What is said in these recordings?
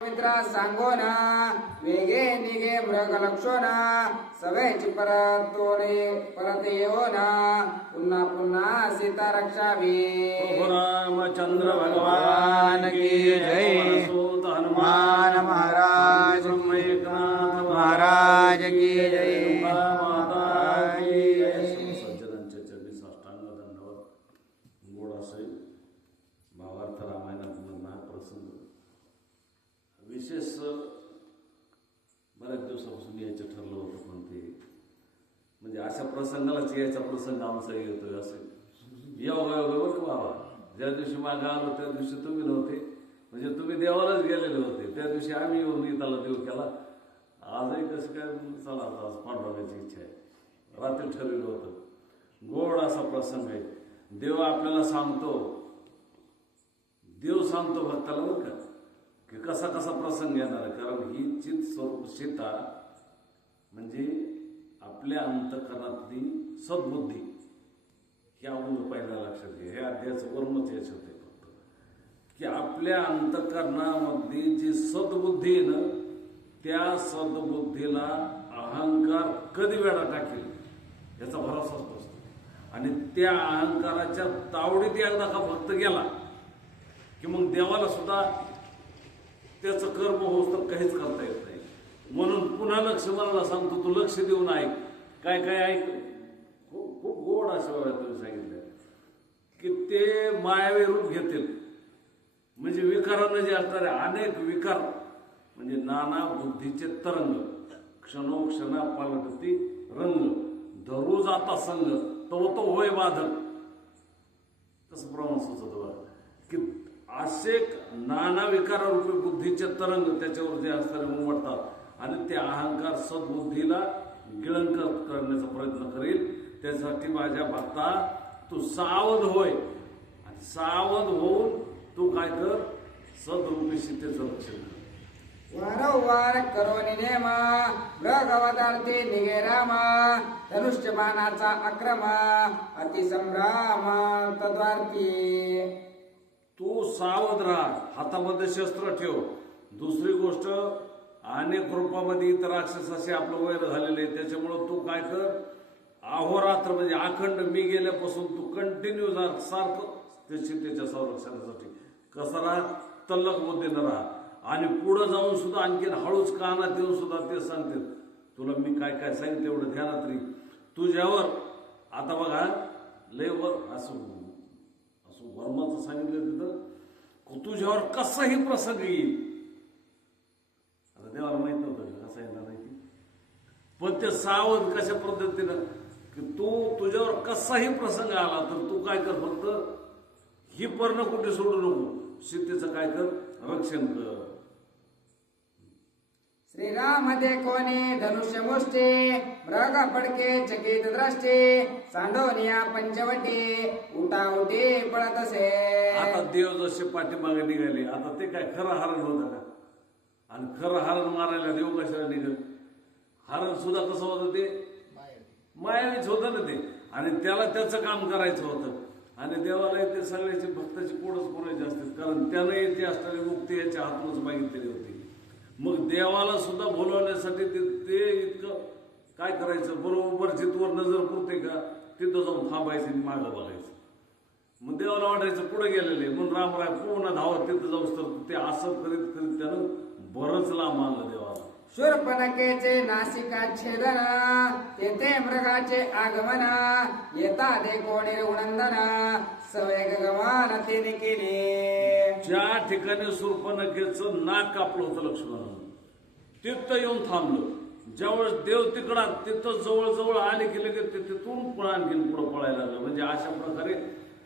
मित्रा सांगो ना वेगे निगे मृग लक्षोना सवयची परत येऊ ना पुन्हा पुन्हा सीता रक्षावी। रामचंद्र भगवान की जय। हनुमान महाराज महाराज की जय। सज्जनांच्या चरणी साष्टांग दंडवत गोड असे भावार्थ रामायणातून हा प्रसंग विशेष बऱ्याच दिवसापासून यायचं ठरलं होतं, पण ते म्हणजे अशा प्रसंगालाच यायचा प्रसंग आमचा येतोय असं योगायोगावर का बाबा. ज्या दिवशी मागं आलो त्या दिवशी तुम्ही नव्हते, म्हणजे तुम्ही देवालाच गेलेले होते. त्या दिवशी आम्ही येऊन इथला देव केला. आजही कसं काय चला आज पांडुरंगाची इच्छा आहे. रात्री ठरवलं होतं. गोड असा प्रसंग आहे. देव आपल्याला सांगतो, देव सांगतो भक्ताला बरं का की कसा कसा प्रसंग येणार आहे. कारण ही चित स्वरूप सीता म्हणजे आपल्या अंतःकरणातली सद्बुद्धी ही अगोदर पहिल्या लक्षात घ्या. हे अध्यायाचं वर्मच याच होते फक्त की आपल्या अंतःकरणामधली जी सद्बुद्धी आहे ना, त्या सद्बुद्धीला अहंकार कधी वेळा टाकेल याचा भरोसाच नसतो. आणि त्या अहंकाराच्या तावडीत एकदा का भक्त गेला की मग देवाला सुद्धा त्याचं कर्म होस तर काहीच करता येत नाही. म्हणून पुन्हा लक्ष्मणाला सांगतो, तू लक्ष देऊन ऐक. काय काय ऐक. खूप खूप गोड अशा वेळा तुम्ही सांगितलं की ते मायावी रूप घेतील. म्हणजे विकारानं जे असणारे अनेक विकार म्हणजे नाना बुद्धीचे तरंग क्षणोक्षणा पालटती रंग धरू जाता संग तो होय बाधक. तसं प्रमाण सुचत बघा की असे नाना विकारारूपी बुद्धीचे तरंग त्याच्यावर जे असणारे उमटतात आणि ते अहंकार सद्बुद्धीला गिळंकर करण्याचा प्रयत्न करेल. त्यासाठी माझ्या भक्ता तू सावध होय आणि सावध होऊन तू काय कर, सद्रूपी सीतेचं रक्षण कर. वारंवार करोनी नेम मृगवतार्थी निगे राम धनुष्य बाणाचा अक्रम अतिसंभ्राम तद्वार्थी. तू सावध राहा, हातामध्ये शस्त्र ठेव. दुसरी गोष्ट अनेक रूपामध्ये इतर राक्षसाशी आपलं वैर झालेलं आहे. त्याच्यामुळं तू काय कर, अहोरात्र म्हणजे अखंड मी गेल्यापासून तू कंटिन्यू सारखं ते सीतेच्या संरक्षणासाठी कसं राहा, तल्लक बुद्धीनं राहा. आणि पुढं जाऊन सुद्धा आणखीन हळूच कानात येऊन सुद्धा ते सांगते तुला मी काय काय सांगितलं एवढं ध्यानात राही. तुझ्यावर आता बघा लय वर असं वर्माचं सांगितलं तिथं तुझ्यावर कसाही प्रसंग येईल. आता देवाला माहित नव्हतं कसा येणार नाही, पण ते सावध कशा पद्धतीनं की तुझ्यावर कसाही प्रसंग आला तर तू काय कर, फक्त ही पर्ण कुठे सोडू नको, सीतेचं काय कर, रक्षण कर. श्रीराम कोणी धनुष्य मुष्टी मृग फडके चकित द्रष्टी सांडोनिया पंचवटी उठा उठी पळत असे. आता देव जसे पाठीमागे निघाले, आता ते काय खरं हरण होतं का? आणि खरं हरण मारायला देव कशाला निघल? हरण सुद्धा कसं होतं, ते मायावीच होतं ना ते. आणि त्याला त्याचं काम करायचं होतं. आणि देवाला ते सगळ्याची भक्ताची पोडच पुरायची असते, कारण त्यानं येते असणारी मुक्ती याच्या हातूनच मागितलेली होती. मग देवाला सुद्धा बोलवण्यासाठी ते इतकं काय करायचं, बरोबर जिथवर नजर पुरते का तिथं जाऊन थांबायचं आणि मागं बघायचं. मग देवाला वाटायचं पुढे गेलेले म्हणून रामराय पूर्ण धावत तिथं जाऊस तर ते असं करीत करीत त्यानं बरंच लांब आणलं देवाला. शूर्पणखेचे नासिका छेदन तेथे मृगाचे आगमन येता दे कोणी उनंदन सवेग गमान तिने केले. ज्या ठिकाणी शूर्पणखेचं नाक कापलं होतं लक्ष्मणानं तिथं येऊन थांबलं. ज्यावेळेस देव तिकडा तिथं जवळ जवळ आले की लगेच तिथून पुढे आणखीन पुढं पळायला लागलं. म्हणजे अशा प्रकारे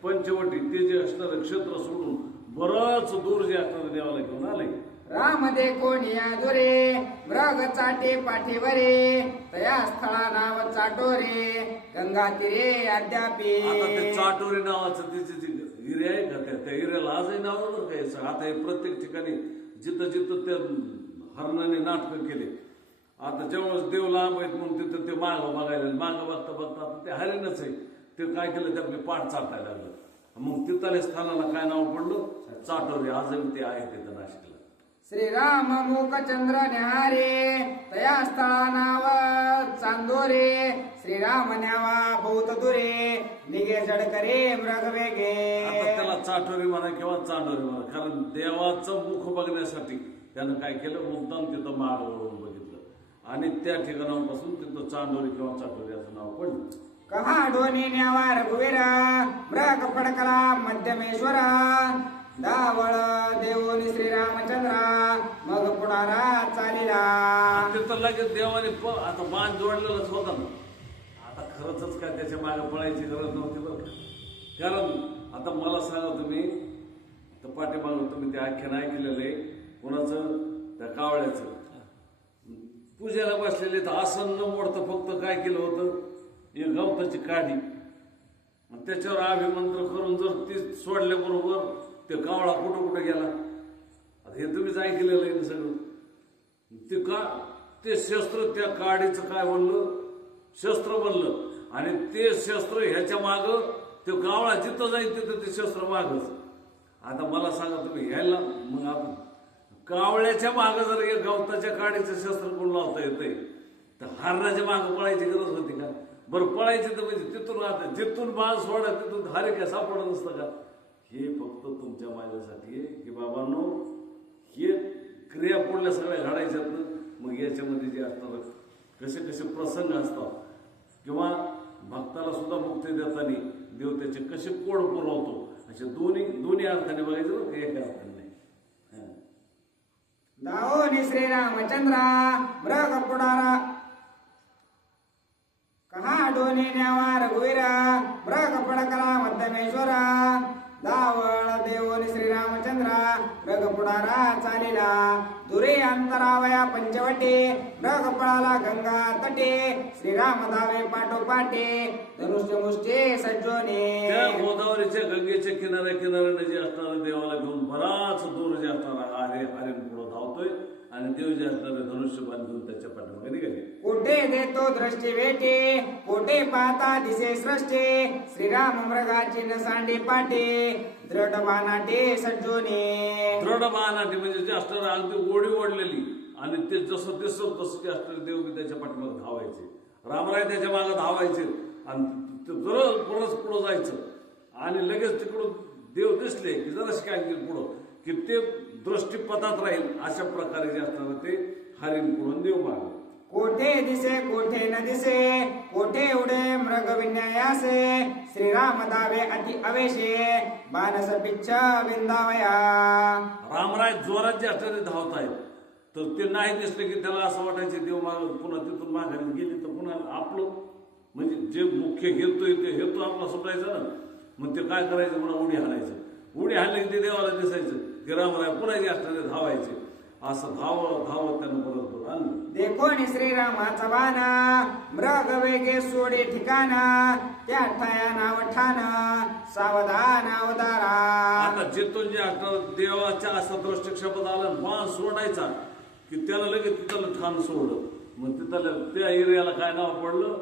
पंचवटी ते जे असणारं क्षेत्र सोडून बरंच दूर जे असणारं देवाला घेऊन आले. राम कोणी दुरे मृग चाटे पाठीवरे तया स्थळा नाव चाटोरे गंगा तीरे अद्यापी. आता ते चाटोरे नावाचं तिचे जे हिरे आहे का त्या हिऱ्याला आजही नाव बरं काय. आता हे प्रत्येक ठिकाणी जिथं जिथं त्या हरणाने नाटकं केले. आता जेव्हा देव लांब आहेत म्हणून तिथं ते मागं बघायला मागं बघता बघता आता ते हरिणच आहे. ते काय केलं, ते आपली पाठ चाटायला लागलं. मग तिथल्या स्थानाला काय नाव पडलं, चाटोरे. आजही ते आहे तिथं नाशिकला. श्रीराम मूक चंद्र न्यारे तया स्थळा नाव चांदोरे श्रीराम न्यावा बहुत दुरे निगे जड करे मृग वेगे. आता त्याला चाटोरी म्हणा किंवा चांडोरी म्हणा, कारण देवाचं मुख बघण्यासाठी त्यानं काय केलं, मुद्दाम तिथं माग वळून बघितलं आणि त्या ठिकाणापासून तिथं चांडोरी किंवा चाटोरी असं नाव पडलं. कहा डोनी न्यावा रघुवीरा मृग फडकला मध्यमेश्वरा दावळ देवोनी श्रीरामचंद्रा मग पुढारा चालिला. तिथं लगेच देवाने आता बाण जोडलेलाच होता ना. आता खरंच काय त्याच्या मागे पळायची गरज नव्हती बरं का. कारण आता मला सांगा तुम्ही, तर पाठीमागं तुम्ही ते आख्यान ऐकलेलं आहे कोणाचं, त्या कावळ्याचं. पूजेला बसलेले तर आसन न मोडतं फक्त काय केलं होतं, एक गवताची काढी आणि त्याच्यावर अभिमंत्र करून जर ती सोडल्याबरोबर ते कावळा कुठं कुठं गेला. आता हे तुम्हीच ऐकलेलं आहे सगळं. ते शस्त्र त्या काडीचं काय बनलं, शस्त्र बनलं आणि ते शस्त्र ह्याच्या माग ते कावळा जिथं जाईल तिथं ते शस्त्र मागच. आता मला सांगा तुम्ही ह्याला मग आपण कावळ्याच्या माग जर एक गवताच्या काडीचं शस्त्र कोण लावता येतंय तर हरणाच्या माग पळायची गरज होती का. बरं पळायची तर म्हणजे तिथून आता जिथून बाण सोडा तिथून हारे काय सापडत नसतं का. हे फक्त तुमच्या माझ्यासाठी आहे की बाबांनो, हे क्रिया पुढल्या सगळ्या घडायच्यात ना. मग याच्यामध्ये जे असतात कसे कसे प्रसंग असतात किंवा भक्ताला सुद्धा मुक्ती देताना देव त्याचे कसे कोड पुरवतो, असे दोन्ही अर्थाने बघायचं बरं, एका अर्थाने नाही. दाओनी श्रीरामचंद्रा मृग पुढारा कहा डोनी न्यावा रघुवीरा मृग फडकला मध्यमेश्वरा दावळ देवोनी श्रीरामचंद्रा मृग पुढारा चालिला दुरे अंतरावया पंचवटे मृग पळाला गंगा तटे श्रीराम धावे पाठोपाटे धनुष्य मुष्टे सज्जोने. त्या गोदावरीच्या गंगेच्या किनाऱ्याने जे असणारा देवाला घेऊन बराच दूर जे असणारा हरिण पुढं धावतोय आणि देव जे असणारे धनुष्य बांधून त्याच्या पाठीमागे निघाले. कोठे देतो दृष्टी भेटे कोठे पाहता दिसे सृष्टे श्रीराम मृगाची न सांडे पाटे दृढ बाणाटे सज्जोने. दृढ बाणाटे म्हणजे जे असणारे अगदी ओढी ओढलेली आणि ते जसं दिसत तसं ते असणारे देव बी त्याच्या पाठीमागे धावायचे, रामराय त्याच्या मागे धावायचे आणि जर पुढं जायचं आणि लगेच तिकडून देव दिसले की जराशी काय पुढं की ते दृष्टीपथात राहील. अशा प्रकारे जे असणार ते हरिण पुढून देव माग. कोठे दिसे कोठे न दिसे कोठे उडे मृग विन्यायासे श्रीराम धावे अति अवेशे बाणस पिच्छ बिंदावया. रामराय जोरात जे असणारे धावत आहेत तर ते नाही दिसले की त्याला असं वाटायचे देव माग पुन्हा तिथून माघारी गेली तर पुन्हा आपलं म्हणजे जे मुख्य हेतू आपला सुटायचा ना. मग ते काय करायचं, पुन्हा उडी हाणायचं. उडी हाणली की ते देवाला दिसायचं की रामराय पुन्हा जे असणारे धावायचे. असं धावत त्यानं परत आणलं. देखोनी श्रीरामाचा बाणा मृग वेगे सोडे ठिकाणा त्या ठाया नाव ठाण सावधान अवतारा. आता जिथून जे असणार देवाच्या असं दृष्टिक्षेपात आलं बाण सोडायचा की त्याला लगेच तिथलं ठाण सोडलं. मग तिथलं त्या एरियाला काय नाव पडलं,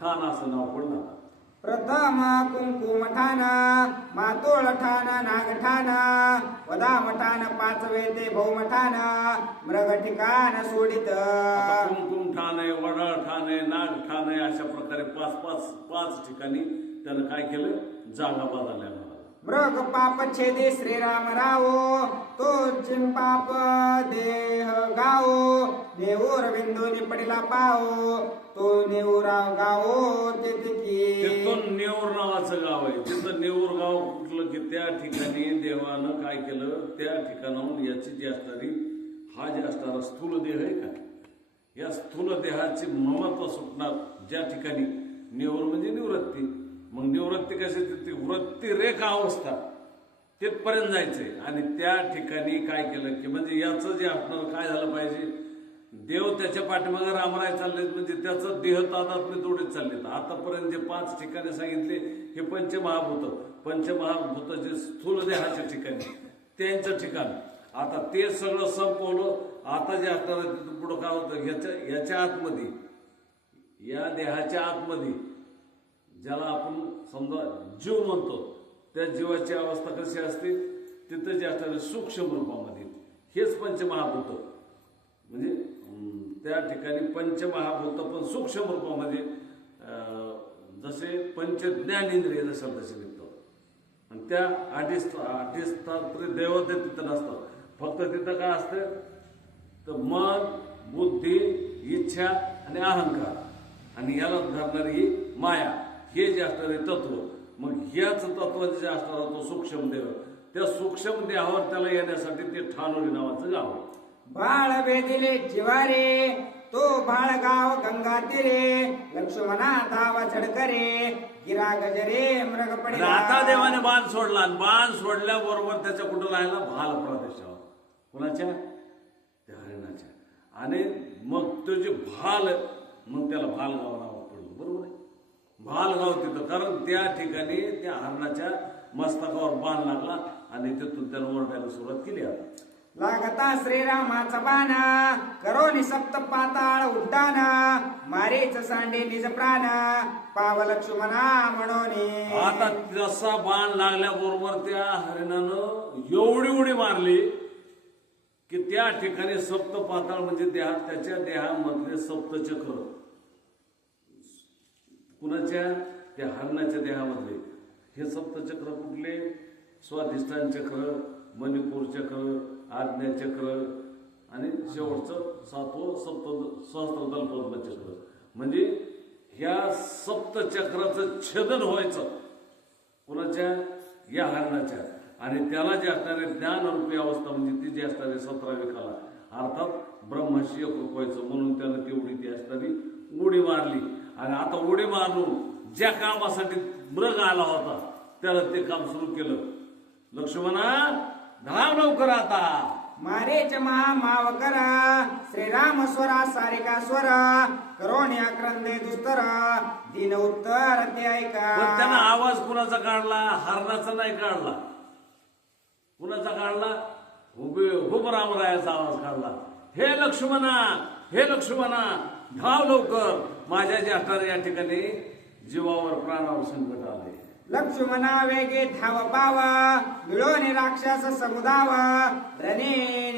ठाण असं नाव पडलं. प्रथम कुंकुम ठाण मातोळ ठाण नाग ठाण वदाम ठाण पाचवे ते भौम ठाण मृग ठिकाण सोडित. कुंकुम ठाण आहे, वडाळ ठाण आहे, नाग ठाण आहे, अशा प्रकारे पाच ठिकाणी त्यानं काय केलं, जागा बदलल्या. मृग पाप छेदे श्रीराम रावो तो चिंपाप देह गावो नेऊर बिंदूनी पडला पाहो तो नेऊराव गावो तिथून नेऊर नावाचं गाव आहे. तिथं नेऊर गाव कुठलं की त्या ठिकाणी देवानं काय केलं, त्या ठिकाणाहून याची जी असणारी हा जे असणारा स्थूल देह आहे का, या स्थूल देहाची ममत्व सुटणार ज्या ठिकाणी नेऊर म्हणजे निवृत्ती. मग निवृत्ती कशी ती वृत्ती रेखा अवस्था तिथपर्यंत जायचंय आणि त्या ठिकाणी काय केलं की म्हणजे याचं जे असणार काय झालं पाहिजे, देव त्याच्या पाठीमागे रामराय चाललेत म्हणजे त्याचं देह तादात्म्य तोडीत चाललेत. आतापर्यंत जे 5 ठिकाणे सांगितले हे पंचमहाभूत जे स्थूल देहाच्या ठिकाणी त्यांचं ठिकाण. आता ते सगळं संपवलं. आता जे असणार तिथं पुढं काय होतं, याच्या आतमध्ये या देहाच्या आतमध्ये ज्याला आपण समजा जीव म्हणतो त्या जीवाची अवस्था कशी असते, तिथं जे असणारे सूक्ष्म रूपामध्ये हेच पंचमहाभूत. म्हणजे त्या ठिकाणी पंचमहाभूत पण सूक्ष्म रूपामध्ये जसे पंचज्ञानेंद्रिय जसं तसे निघतात. आणि त्या अधिष्ठात्री देवता तिथं नसतात. फक्त तिथं काय असतं तर मन, बुद्धी, इच्छा आणि अहंकार आणि याला धरणारी ही माया, हे जे असणारे तत्व. मग ह्याच तत्वाचे जे असणारा तो सूक्ष्म देव, त्या सूक्ष्म देहावर त्याला येण्यासाठी ते ठाणोरी नावाचं गाव. बाळ बेदिले जिवारे तो बाळगाव गंगा तीरे, लक्ष्मणा धावा झडकरे गिरा गजरे मृग आणि पडला. आता देवाने बाण सोडला आणि बाण सोडल्याबरोबर त्याच्या कुठं राहिला भाल प्रदेशावर. कुणाच्या? त्या हरिणाच्या. आणि मग तो जे भाल, मग त्याला भालगाव नाव पडलं. बरोबर आहे, भालगाव तिथं. कारण त्या ठिकाणी त्या हरणाच्या मस्तकावर बाण लागला आणि तिथून त्यानं ओरडायला सुरुवात केली. आता लागता श्रीरामाचा बाणा करोनी सप्त पाताळ उड्डाण, मारेच सांडे निज प्राण पाव लक्ष्मणा म्हणून. आता जसा बाण लागल्याबरोबर त्या हरिणानं एवढी उडी मारली की त्या ठिकाणी सप्त पाताळ म्हणजे त्याच्या देहामधले सप्तचक्र, कुणाच्या? त्या हरणाच्या देहामधले हे सप्तचक्र कुठले? स्वाधिष्ठान चक्र, मणिपूर चक्र, आज्ञा चक्र आणि शेवटचं सातवं सहस्त्रदल चक्र. म्हणजे ह्या सप्तचक्राचं छेदन व्हायचं कुणाच्या? या हरणाच्या. आणि त्याला जे असणारे ज्ञानरूपी अवस्था म्हणजे ती जी असणारी 17वी कला, अर्थात ब्रह्मशी एकरूप व्हायचं. म्हणून त्यानं तेवढी ती असणारी उडी मारली. आणि आता उडी मारून ज्या कामासाठी मृग आला होता त्याला ते काम सुरू केलं. लक्ष्मणा धाव लवकर आता. मारेच महामाव करा श्रीराम स्वरा सारिका स्वर, करोनी आक्रंदे दुस्तर दिन उत्तर ते ऐका. पण त्यानं आवाज कुणाचा काढला? हरणाचा नाही काढला. कुणाचा काढला? हुबरामरायाचा आवाज काढला. हे लक्ष्मणा, हे लक्ष्मणा, धाव लवकर. माझ्या जे असणारे या ठिकाणी जीवावर प्राणावर संकट आले. लक्ष्मणा वेगे धाव पाव मिळोने राक्षस समुदाव, रणे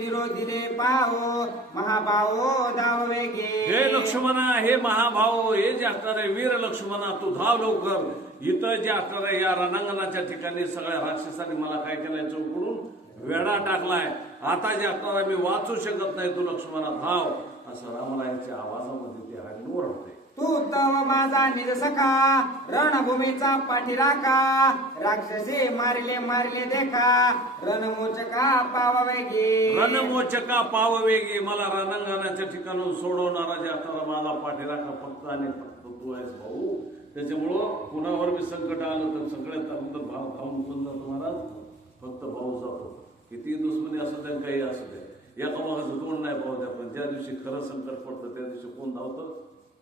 निरोधिले पाहो महाभावो धाव वेगे. हे लक्ष्मणा, हे महाभाव, हे जे असणारे वीर लक्ष्मणा, तू धाव लवकर. इथं जे असणारे या रणांगणाच्या ठिकाणी सगळ्या राक्षसांनी मला काय केलंय? चौकडून वेढा टाकलाय. आता जे असणारा मी वाचू शकत नाही, तू लक्ष्मणा धाव. असं रामरायांच्या आवाजामध्ये ते हरिण ओरडते. तू तव माझा निज सखा रणभूमीचा पाठीराखा, राक्षसे मारिले देखा रणमोचका पाव वेगे. रणमोचका पाव वेगे. मला रणांगणाच्या ठिकाणून सोडवणारा जे असणारा माझा पाठीराखा फक्त आणि फक्त तू आहेस भाऊ. त्याच्यामुळं कुणावर बी संकट आलं तर सगळ्यात अगोदर भाव धावून कोण जातो महाराज? फक्त भाऊ जातो. किती दुश्मनी असू द्या काही असू द्या, एका भागाचं तोंड नाही पाहू द्या. पण ज्या दिवशी खरं संकट पडतं त्या दिवशी कोण धावतं?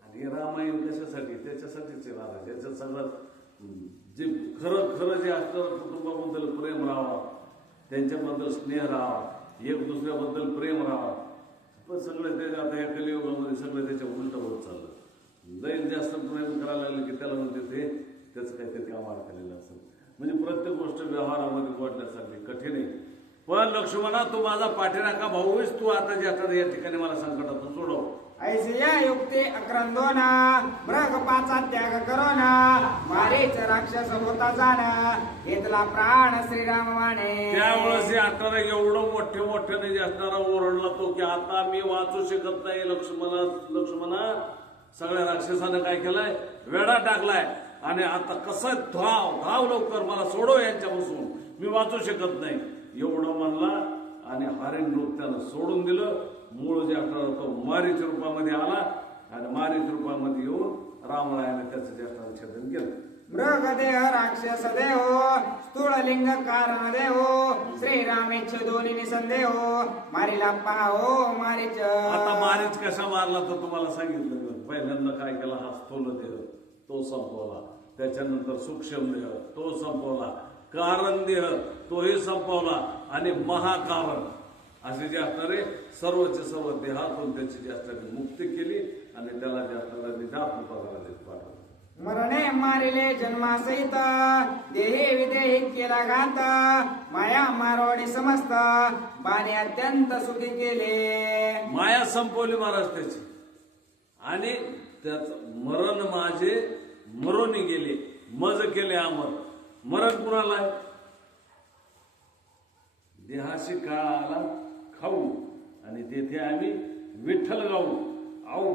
आणि हे रामायण कशासाठी? त्याच्यासाठीच आहे महाराज. याच्यात सगळं जे खरं जे असतं, कुटुंबाबद्दल प्रेम राहावा, त्यांच्याबद्दल स्नेह राहावा, एक दुसऱ्याबद्दल प्रेम राहावा. पण सगळं ते आता या कलियुगामध्ये सगळं त्याच्या उलट होत चाललं. लय जास्त प्रेम करायला लागलं की त्याला म्हणते ते त्याचं काहीतरी काम अडकलेलं असेल. म्हणजे प्रत्येक गोष्ट व्यवहारामध्ये वाटण्यासाठी कठीण आहे. पण लक्ष्मणा, तू माझा पाठीराखा भाऊ आहेस. तू आता जे आता या ठिकाणी मला संकटातून सोडव. ऐसिया युक्ती अक्रंदोना मृग पाचा त्याग करोना, मारेच राक्षस होता जाना घेतला प्राण श्रीराम माने. त्यावेळेस असणारा एवढं मोठ्याने जे असणारा ओरडला तो की आता मी वाचू शकत नाही. लक्ष्मणा सगळ्या राक्षसानं काय केलंय? वेढा टाकलाय. आणि आता कसं धाव लवकर, मला सोडव यांच्यापासून, मी वाचू शकत नाही. एवढं म्हणला आणि हरिण रूप त्यानं सोडून दिलं. मूळ जे असणार तो मारीच रूपामध्ये आला आणि मारीच रूपामध्ये येऊन रामरायाने त्याचं जे असणार छेदन केलं. मृगदेह राक्षस देव स्थूळलिंग कारण देव, श्रीरामेच्छ दोन्ही निसंदेह मारिला पाहो मारीच. आता मारीच कसा मारला तर तुम्हाला सांगितलं. पहिल्यांदा काय केला? हा स्थूल देह तो संपवला. त्याच्यानंतर सूक्ष्म देह तो संपवला. कारण देह तोही संपवला. आणि महाकारण असे जे असणारे सर्वचे सर्व देहातून त्याची जे असणारी मुक्ती केली आणि त्याला जे असणारा निजात पाठवला. मरणे मारिले जन्मासहित देहे विदेही केला घात माया मारवाडी समस्त बाणे अत्यंत सुखी केले. माया संपवली महाराज त्याची आणि त्याच मरण माझे मरोनी गेले मज केले अमर. मरण कुणाला आहे? देहाशी काळाला खाऊ आणि तेथे आम्ही विठ्ठल गाऊ. आऊ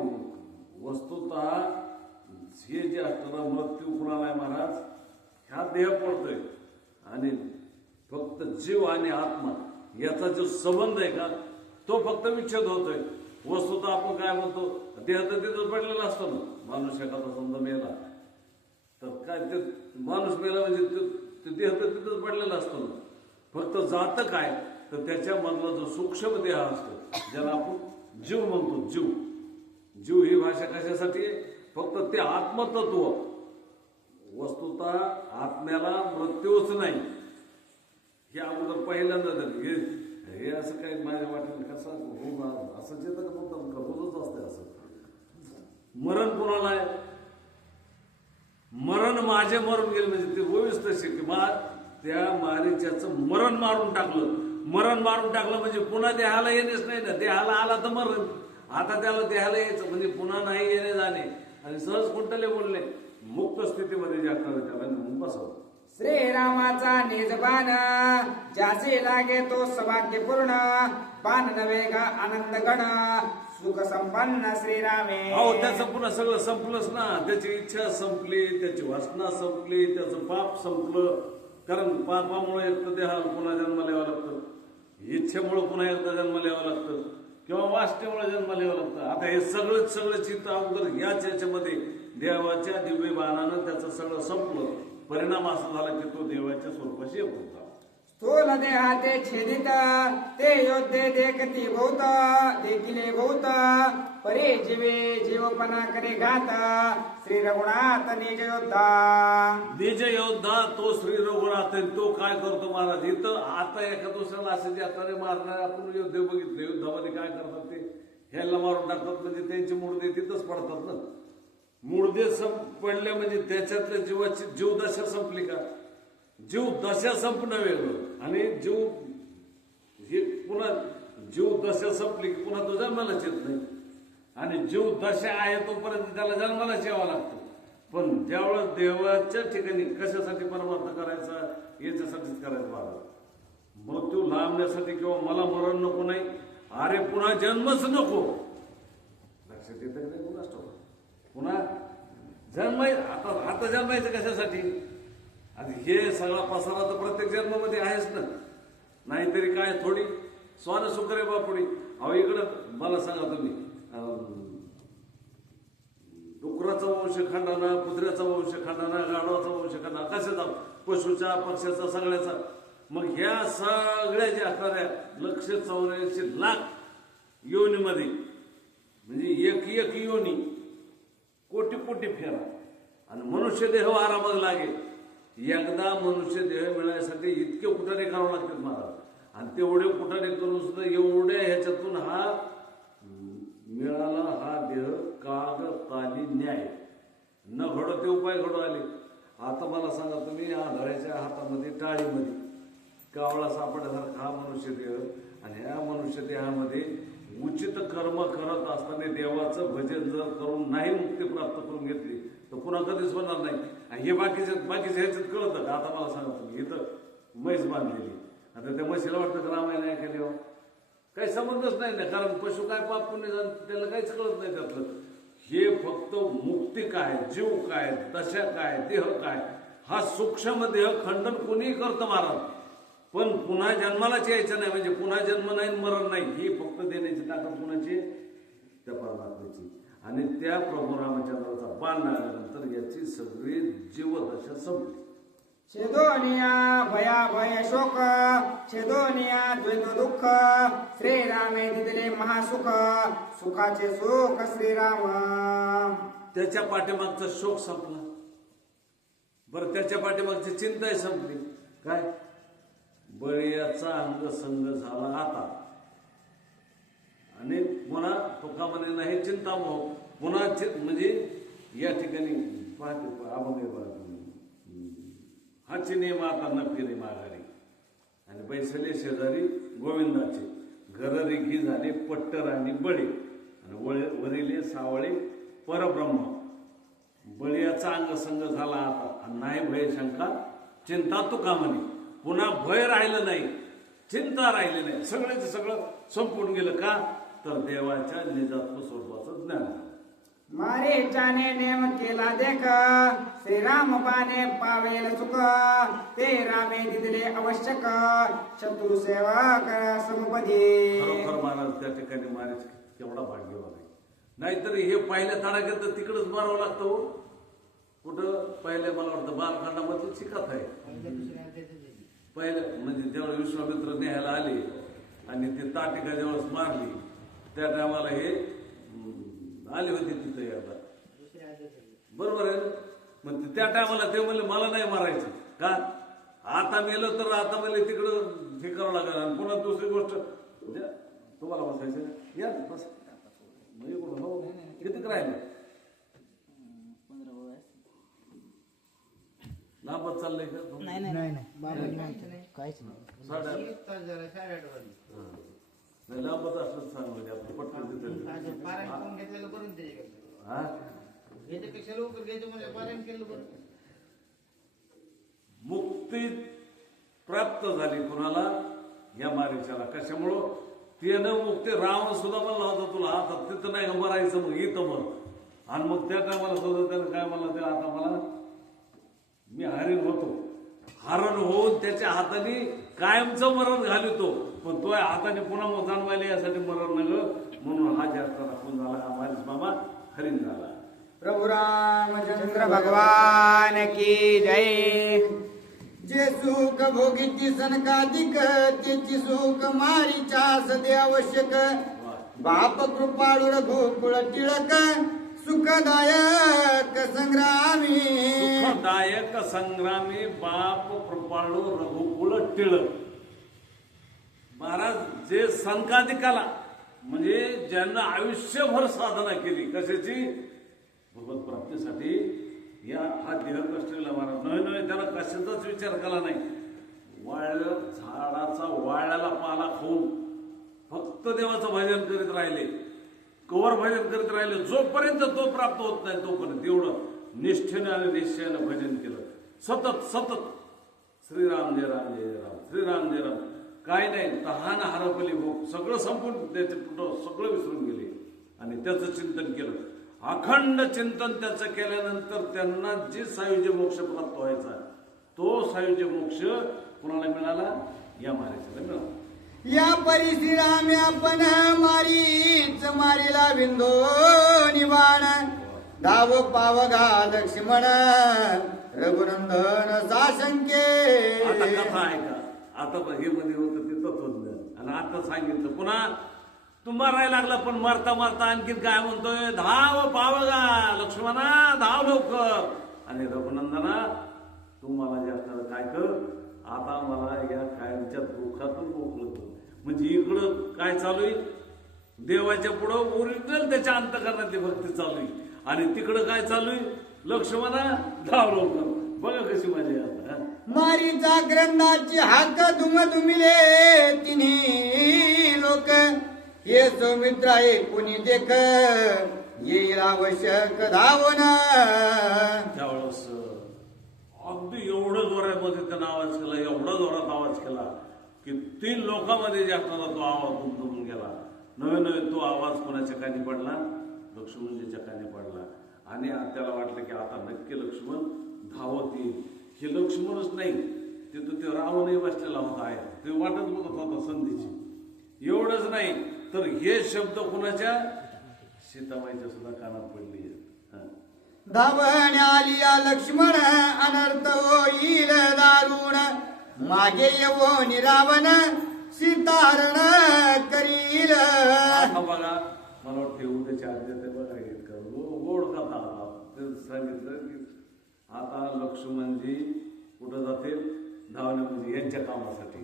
वस्तुतः हे जे असताना मृत्यू कुणाला आहे महाराज? ह्या देह पडतोय आणि फक्त जीव आणि आत्मा याचा जो संबंध आहे का तो फक्त विच्छेद होतोय. वस्तुतः आपण काय म्हणतो देह तर तिथंच पडलेला असतो ना. माणूस एखादा समजा मेला तर काय ते माणूस मेला म्हणजे ते देह तर तिथंच पडलेला असतो ना. फक्त जातं काय तर त्याच्यामधला जो सूक्ष्म देह असतो ज्याला आपण जीव म्हणतो. जीव जीव ही भाषा कशासाठी आहे? फक्त ते आत्मतत्व. वस्तुतः आत्म्याला मृत्यूच नाही हे अगोदर पहिल्यांदा हे असं काही माझ्या वाटेल कसं हो असं येतं का फक्त रोजच असते असं. मरण कोणाला आहे? मरण माझे मरून गेले म्हणजे ते होईच तसे की त्या मारीच्याचं मरण मारून टाकलं. मरण मारून टाकलं म्हणजे पुन्हा देहाला येणेच नाही ना. देहाला आला तर मरण. आता त्याला देहाला यायचं म्हणजे पुन्हा नाही येणे जाणे आणि सहज कुंटले बोलणे मुक्त स्थितीमध्ये जे असणार त्याला बसावं. श्रीरामाचा निज बाण ज्याचे लागे तो सौभाग्यपूर्ण बाण नवे गा आनंद गण सुख संपन्न श्रीरामे. अहो त्याचं पुन्हा सगळं संपलंच ना. त्याची इच्छा संपली, त्याची वासना संपली, त्याचं पाप संपलं. कारण पापामुळे एक तर देहाला पुन्हा जन्माला यावं लागतं, इच्छेमुळे पुन्हा एकदा जन्माला यावं लागतं किंवा वासनेमुळे जन्माला यावं लागतं. आता हे सगळं चित्त अगोदर याच याच्यामध्ये देवाच्या दिव्य बाणानं त्याचं सगळं संपलं. परिणाम असा झाला की तो देवाच्या स्वरूपाशी येत होता. स्थूल देहाते छेदित ते योद्धे देखती बहुत देखिले बहुत परे जीवे जीवपणा करे घात श्री रघुनाथ निज योद्धा. निज योद्धा तो श्री रघुनाथ. तो काय करतो महाराज? इथं आता एका दुसऱ्याला असे जे आकारे मारणारे आपण योद्धे बघितले. युद्धामध्ये काय करतात ते ह्याला मारून टाकतात म्हणजे त्यांची मुडदे तिथंच पडतात ना. मुडदे पडले म्हणजे त्याच्यातल्या जीवाची जीवदशा संपली का? जीव दशा संपणं वेगळं आणि जीव हे पुन्हा जीव दशा संपली की पुन्हा तो जन्मालाच येत नाही. आणि जीव दशा आहे तोपर्यंत त्याला जन्मालाच यावं लागतं. पण ज्यावेळेस देवाच्या ठिकाणी कशासाठी परमार्थ करायचा याच्यासाठीच करायचं महाराज. मृत्यू लांबण्यासाठी किंवा मला मरण नको नाही, अरे पुन्हा जन्मच नको. लक्षात येतं नाही पुन्हा पुन्हा जन्म. आता जन्मायचं कशासाठी? आणि हे सगळा पसारा तर प्रत्येक जन्मामध्ये आहेच ना. नाहीतरी काय थोडी स्वान सुकरे बापुडी. अहो इकडं मला सांगा तुम्ही डुकराचा वंश खंडाना, कुत्र्याचा वंश खंडाना, गाढवाचा वंश खंडाना, कशाचा पशुचा पक्ष्याचा सगळ्याचा. मग ह्या सगळ्या ज्या असणाऱ्या 184,00,000 योनीमध्ये म्हणजे एक योनी कोटी कोटी फेरा आणि मनुष्य देह आरामात लागे. एकदा मनुष्य देह मिळण्यासाठी इतके कुठाने करावं लागतात महाराज. आणि तेवढे कुठाने करून सुद्धा एवढ्या ह्याच्यातून हा मिळाला हा देह काग ताली न्याय न घडो ते उपाय घडू आले. आता मला सांगा तुम्ही आंधळ्याच्या हातामध्ये टाळीमध्ये कावळा सापडण्यासारखा हा मनुष्य देह आणि ह्या मनुष्य देहामध्ये उचित कर्म करत असताना देवाचं भजन जर करून नाही मुक्ती प्राप्त करून घेतली तर पुन्हा कधीच होणार नाही. आणि हे बाकीच्या ह्याच्यात कळतं का? आता मला सांगा तुम्ही इथं म्हैस बांधलेली, आता त्या म्हशीला वाटतं की रामायण ऐकायला काही संबंधच नाही ना. कारण पशु काय पाप पुण्य त्याला काहीच कळत नाही त्यातलं. हे फक्त मुक्ती काय, जीव काय, दशा काय, देह काय, हा सूक्ष्म देह खंडन कोणीही करतं महाराज. पण पुन्हा जन्मालाच यायचं नाही म्हणजे पुन्हा जन्म नाही मरण नाही. ही फक्त देण्याची ताकद कुणाची? त्या परमात्म्याची. आणि त्या प्रभू रामचंद्राचा बाण मिळाल्यानंतर याची सगळी जीवदशा संपली. छेदोनिया भया भय शोक छेदोनिया द्वैत दुःख श्रीरामे दिले महासुख सुखाचे सुख श्रीराम. त्याच्या पाठीमागचा शोक संपला. बरं त्याच्या पाठीमागची चिंताही संपली. काय? बळीयाचा अंग संग झाला आता. आणि पुन्हा तुका म्हणे नाही चिंता मोह. पुन्हा म्हणजे या ठिकाणी पाहते अभंग हाची नेम आता न फिरे माघारी आणि बैसले शेजारी गोविंदाचे घर रेखी झाले पट्टर आणि बळे आणि वरिले सावळे परब्रह्म बळीयाचा अंगसंग झाला आता आणि नाही भय शंका चिंता तू का म्हणे पुन्हा भय राहिलं नाही चिंता राहिली नाही सगळेच सगळं संपून गेलं का तर देवाच्या निजात्म स्वरूपाचं ज्ञान मारे जाने नेम केला देख श्रीराम बाने पावेल सुख ते रामे दिदले आवश्यक शत्रू सेवक समपदी खरोखर महाराज त्या ठिकाणी महाराज केवढा भाग्यवान आहे नाहीतर हे पहिल्या तडाख्यात तर तिकडच मारावं लागतं हो. कुठं पहिले मला वाटतं बालखंडामध्ये शिकत आहे पहिलं म्हणजे जेव्हा विश्वामित्र न्यायला आले आणि ते ताटिका जेव्हा मारली त्या टायमाला हे आले होते तिथे एकदा बरोबर आहे मग त्या टायमाला ते म्हणले मला नाही मारायचं का आता मेलं तर आता मला तिकडं हे करावं लागेल आणि पुन्हा दुसरी गोष्ट तुम्हाला बसायचं या बस किती राहिले लांबच चाललंय का नाही काहीच नाही लांबच असलं सांग म्हणजे आपलं पटकन घेतलेलं करून हा याच्यापेक्षा लवकर घ्यायचं म्हणजे पारायण केलं बरं मुक्ती प्राप्त झाली कुणाला या मारीच्याला कशामुळं त्यानं मुक्ती रावण सुद्धा म्हणला होता तुला आता तिथं नाही मरायचं मग इथं मग आणि मग त्या टायमाला सुद्धा त्यानं काय म्हणलं ते आता मला मी हरीण होतो हरण होऊन त्याच्या हाताने कायमचं मरण घालतो पण तो हाताने पुन्हा मग जाणवायला यासाठी मरण नग म्हणून हा जास्त राखून झाला हा माणूस मामा हरीण झाला प्रभु रामचंद्र भगवान की जय जे सुख भोगीची सनकाधिक त्याची सुख मारीच्या सदे आवश्यक बाप कृपाळू रघुकुळ टिळक सुखदायक संग्रामी सुखदायक संग्रामी बाप कृपाळू रघुकुळ टिळक महाराज जे संकाधिकाला म्हणजे ज्यांना आयुष्यभर साधना केली कशाची भगवत प्राप्तीसाठी या हा देह कष्टीला महाराज नव्हे नव्हे त्याला कशाचाच विचार केला नाही वाळल्या झाडाचा वाळल्याला पाला खाऊन फक्त देवाचं भजन करीत राहिले कवर भजन करीत राहिले जोपर्यंत तो प्राप्त होत नाही तोपर्यंत एवढं निष्ठेने आणि निश्चयानं भजन केलं सतत सतत श्रीराम जय राम जय राम श्रीराम जय राम काय नाही तहान हरपली भूक सगळं संपून त्याचे सगळं विसरून गेले आणि त्याचं चिंतन केलं अखंड चिंतन त्याचं केल्यानंतर त्यांना जे सायुज्य मोक्ष प्राप्त व्हायचा तो सायुज्य मोक्ष कुणाला मिळाला या महाराजाला मिळाला या परिश्रीरामे आपण मारीच मारिला बिंदो निवाण धाव पावगा लक्ष्मण रघुनंदन साशंके आता कथा ऐका आता हे मध्ये होतं ते तत्वज्ञान आणि आता सांगितलं पुन्हा तू मारायला लागला पण मारता मारता आणखीन काय म्हणतोय धाव पावगा लक्ष्मणा धाव लवकर आणि रघुनंदना तू मला जे असणार काय कर आता मला या कायमच्या दुःखातून मोकळं कर म्हणजे इकडं काय चालू आहे देवाच्या पुढं ओरिजिनल त्याच्या अंतकरणातली भक्ती चालू आहे आणि तिकडं काय चालू आहे लक्ष्मणा धाव लवकर बघा कशी मजा आता मारीचा ग्रंथाची हाक दुमदुमिले तिन्ही लोक ये सौमित्र आहे कुणी देख येईल आवश्यक धावण त्यावेळेस अगदी एवढं जोरामध्ये त्यानं आवाज केला एवढा जोरात आवाज केला की 3 लोकांमध्ये जे असताना तो आवाज गुंतवून गेला नवे नवे तो आवाज कोणाच्या कानी पडला लक्ष्मणजीच्या कानी पडला आणि त्याला वाटलं की आता नक्की लक्ष्मण धावत येईल हे लक्ष्मणच नाही तिथं ते रावणही बसलेला होता आहे ते वाटत बघत होता संधीची एवढंच नाही तर हे शब्द कोणाच्या सीतामाईच्या सुद्धा कानात पडली धावण आलिया लक्ष्मण अनर्थ होईल दारुण मागे येवो निरावण सीतारण करील बघा मला वाटते उद्याच्या आधी ते बघा घेत गोड कथा ते सांगितलं की आता लक्ष्मणजी कुठं जातील धावणे म्हणजे यांच्या कामासाठी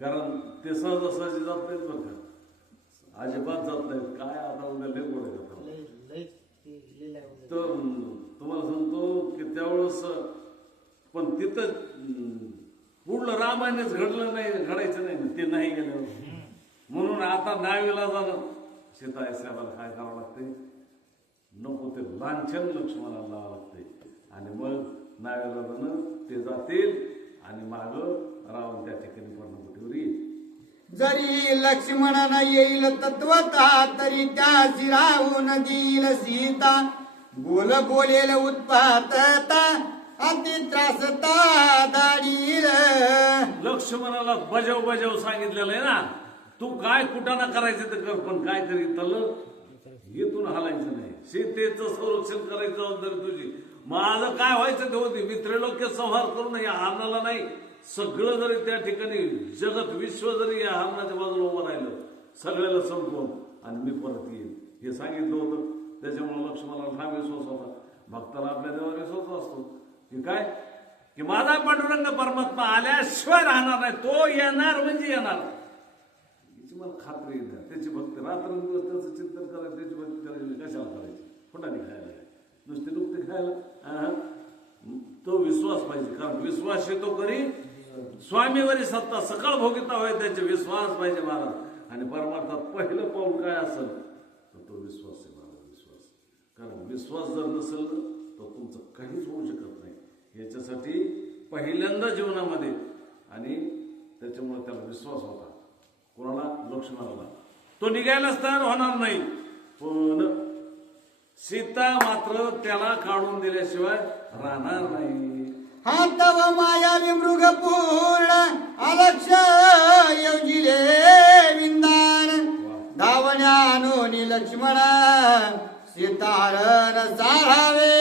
कारण ते सहजासहजी जात नाहीत बरं का अजिबात जात नाहीत काय आता उद्या लय गोड करतात तर तुम्हाला सांगतो थोडस, पण तिथं पुढलं रामायणच घडलं नाही, घडायचं नाही ना, ते नाही गेलं. म्हणून आता नावीला जाणं सीता साहेबाला काय करावं लागतंय, नको ते लांछन लक्ष्मणाला लावावं लागतंय. आणि मग नावीला जाणं ते जातील आणि माग रावण त्या ठिकाणी पर्णकुटीवर येईल. जरी लक्ष्मणाला येईल तत्वता तरी त्याची राहून देईल सीता. बोलेल उत्पातता अति त्रासता दाडील. लक्ष्मणाला बजाव सांगितलेलं आहे ना, तू काय कुटाणा करायचं तर कर, पण काय तरी तलं येथून हलायचं नाही. सीतेचं संरक्षण करायचं जबाबदारी तुझी. माझं काय व्हायचं ते होती, मी त्रैलोक्य संहार करून या हरणाला नाही, सगळं जरी त्या ठिकाणी जगत विश्व जरी या हरणाच्या बाजूला उभं राहिलं, सगळ्याला संपवून आणि मी परत येईल हे सांगितलं होतं. त्याच्यामुळे लक्ष्मणाला हा विश्वास होता. भक्ताला आपल्या देवावर विश्वास असतो की काय, की माझा पांडुरंग परमात्मा आल्याशिवाय राहणार नाही, तो येणार म्हणजे येणार, याची मला खात्री आहे. त्याची भक्ती रात्रंदिवस त्याचं चिंतन करायचं, त्याची भक्ती करायची, कशाला करायची, फुटाने खायला नुसते नुकते खायला. तो विश्वास पाहिजे, कारण विश्वास येतो करी स्वामीवरी सत्ता सकळ भोगिता होय, त्याचे विश्वास पाहिजे महाराज. आणि परमार्थात पहिलं पाऊल काय असेल तर तो विश्वास आहे महाराज, विश्वास. कारण विश्वास जर नसेल तर तुमचं काहीच होऊ शकत नाही. याच्यासाठी पहिल्यांदा जीवनामध्ये, आणि त्याच्यामुळे त्याला विश्वास होता. कोणाला? लक्ष्मणाला. तो निघायलाच तयार होणार नाही, पण सीता मात्र त्याला काढून दिल्याशिवाय राहणार नाही. हा तव मायावी मृग पूर्ण अलक्ष योजिले विंदान. धावण्यानोनी लक्ष्मणा सीतारण सारावे.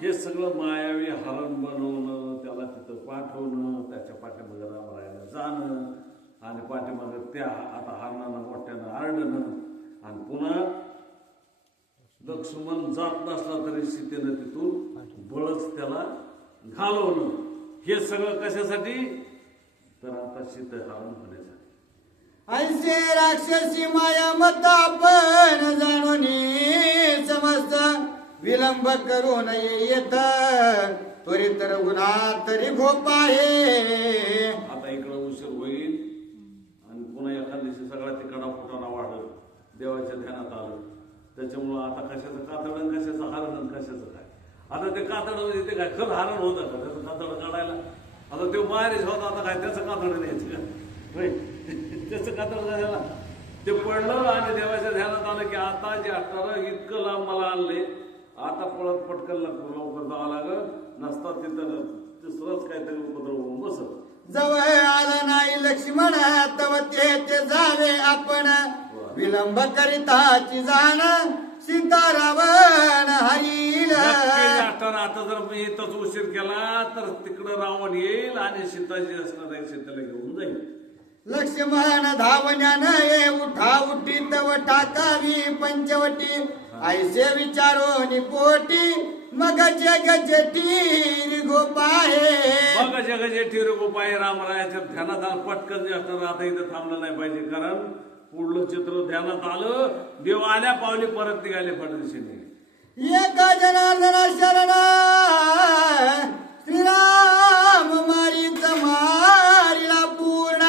हे सगळं मायावी हरण बनवणं, त्याला तिथं पाठवणं, त्याच्या पाठीमागे राम राहायला जाणं, आणि पाठीमागे त्या आता हरणानं मोठ्यानं आरडणं, आणि पुन्हा लक्ष्मण जात नसला तरी सीतेनं तिथून बळच त्याला घालवणं. हे सगळं कशासाठी? तर आता सीते हरण होण्यासाठी. ऐसे राक्षसी माया मत आपण जाणून समस्त विलंब करू नये येत त्वरित रघुनाथ तरी गोप आहे. आता इकडं उशीर होईल आणि पुन्हा एखाद दिवशी सगळा तिकडा फुटाणा वाढत, देवाच्या ध्यानात आलं. त्याच्यामुळं आता कशाचं कातडं, कशाचं हरण, कशाचं काय. आता ते कातडं ते काय खरं हरण होतं का त्याचं कातडं काढायला? आता ते मारेच होता, आता काय त्याचं कातडं द्यायचं का? त्याचं कातडं झालं ते पडलं आणि देवाच्या ध्यानात आलं की आता जे असणार इतकं लांब मला आणले, आता पळत पटकन लवकर जावं लागल, नसता तिथं तिसरंच काहीतरी उपद्रव होऊन बसत. जवळ आला नाही लक्ष्मण तव ते जावे आपण. विलंब करिताची जाण सीतारावण हरील. आता जर मी इथंच उशीर केला तर तिकडं रावण येईल आणि सीताजी असणार आहे, सीतेला घेऊन जाईल. लक्ष्मण धावण्यानं ये उठा उठी तव टाकावी पंचवटी. ऐसे विचारो निपोटी मग जग जेठी गोपाहे. मग जग जेठी गोपाहे. रामरायाच्या ध्यानात पटकन जे असणार आता इथं थांबलं नाही पाहिजे, कारण पुढलं चित्र ध्यानात आलं, देव आल्या पावली परत निघाले पडदिशीने. एका जनार्दना शरण श्रीराम मारीच मारिला पूर्ण.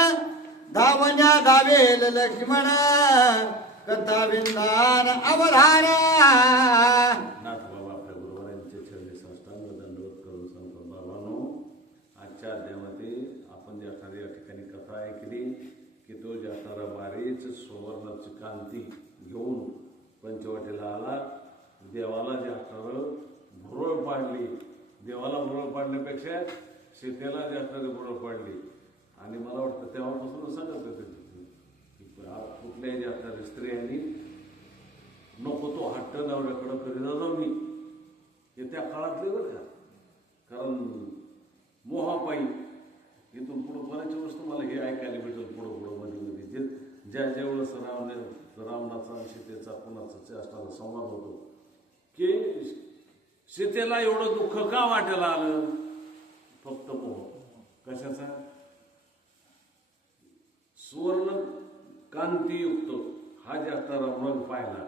धावण्या धावेल लक्ष्मण कथा विंदान अवधान. नाथ बाबा आपल्या गुरुवारांचे चरणी साष्टांग दंडवत करून संत बाबांनो, आजच्या अध्यायामध्ये आपण ज्या या ठिकाणी कथा ऐकली की तो जातारा बारीच सुवर्णाची कांती घेऊन पंचवटीला आला. देवाला जातारं भुरळ पाडली, देवाला भुरळ पाडण्यापेक्षा सीतेला जातारं भुरळ पाडली. आणि मला वाटतं तेव्हापासून सांगत होते की कुठल्याही जातार स्त्रियांनी नको तो हट्ट नवऱ्याकडं करीत जाऊ मी, हे त्या काळातले बरं का. कारण मोहापायी इथून पुढं बऱ्याच वस्तू मला हे ऐकायला भेटलं पुढं मध्ये जे ज्या वेळेस रावणाचा सीतेचा कुणाचा असणारा संवाद होतो की सीतेला एवढं दुःख का वाटायला आलं? फक्त मोह. कशाचा? सुवर्ण कांतीयुक्त हा जास्त रंग पाहिला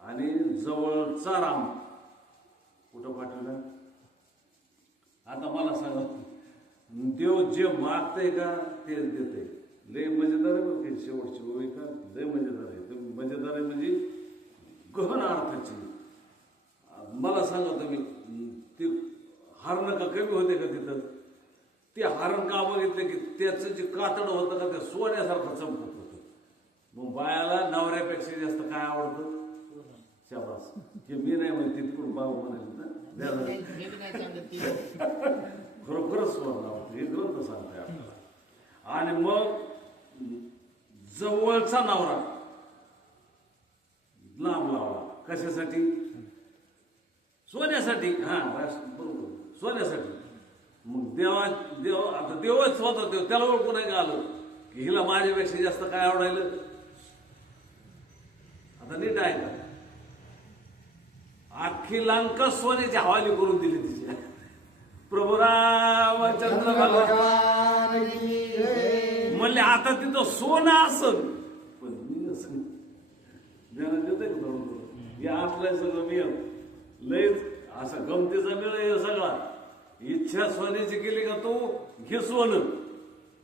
आणि जवळचा राम कुठं पाठवला? आता मला सांगा देव जे मागतंय का तेच देतंय. लय मजेदार आहे बरं काही शेवटची ओळी का लय मजेदार आहे. तुम्ही मजेदार आहे म्हणजे गहन अर्थाची. मला सांगा तुम्ही ते हरण का कमी होते का तिथं? ते हरण का बघितलं की त्याचं जे कातड होतं का ते सोन्यासारखं चमकत होतं. मग बायाला नवऱ्यापेक्षा जास्त काय आवडतं? शाबास. हे मी नाही म्हणते तिकडून बाबा म्हणाले ना हे बी नाही सांगत ती. खरोखरच स्वर्ण आवडतं हे ग्रंथ सांगताय आपल्याला. आणि मग जवळचा नवरा लांब लावला कशासाठी? सोन्यासाठी. हा बरोबर सोन्यासाठी. मग देव आता देवच स्वतः देव त्याला ओळखून नाही का आलं की हिला माझ्यापेक्षा जास्त काय आवडायलं? आता नीट आहे का? अख्खी लंका सोन्याची हवाली करून दिली तिच्या. प्रभू रामचंद्र भगवान म्हणले आता तिथं सोनं असं पण मी असं ध्यानात देतोय का थोडं? हे आपलं सगळं मी लयच असा गमतीचा मेळ आहे सगळा. इच्छा सोन्याची केली का तू घे सोनं.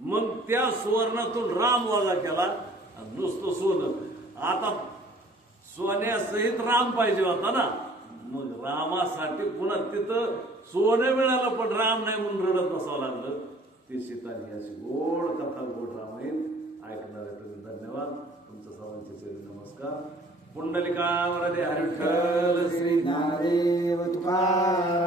मग त्या सुवर्णातून राम वजा केला आणि नुसतं सोनं. आता सोन्यासहित राम पाहिजे होता ना. मग रामासाठी पुन्हा तिथं सोनं मिळालं पण राम नाही म्हणून रडत बसावं लागलं. ती सीतानी अशी गोड कथा गोड रामायण ऐकणार आहे तुम्ही. धन्यवाद. तुमचं सर्वांचे चरणी नमस्कार. पुंडलिका वरदे हरी विठ्ठल श्री ज्ञानदेव तुकाराम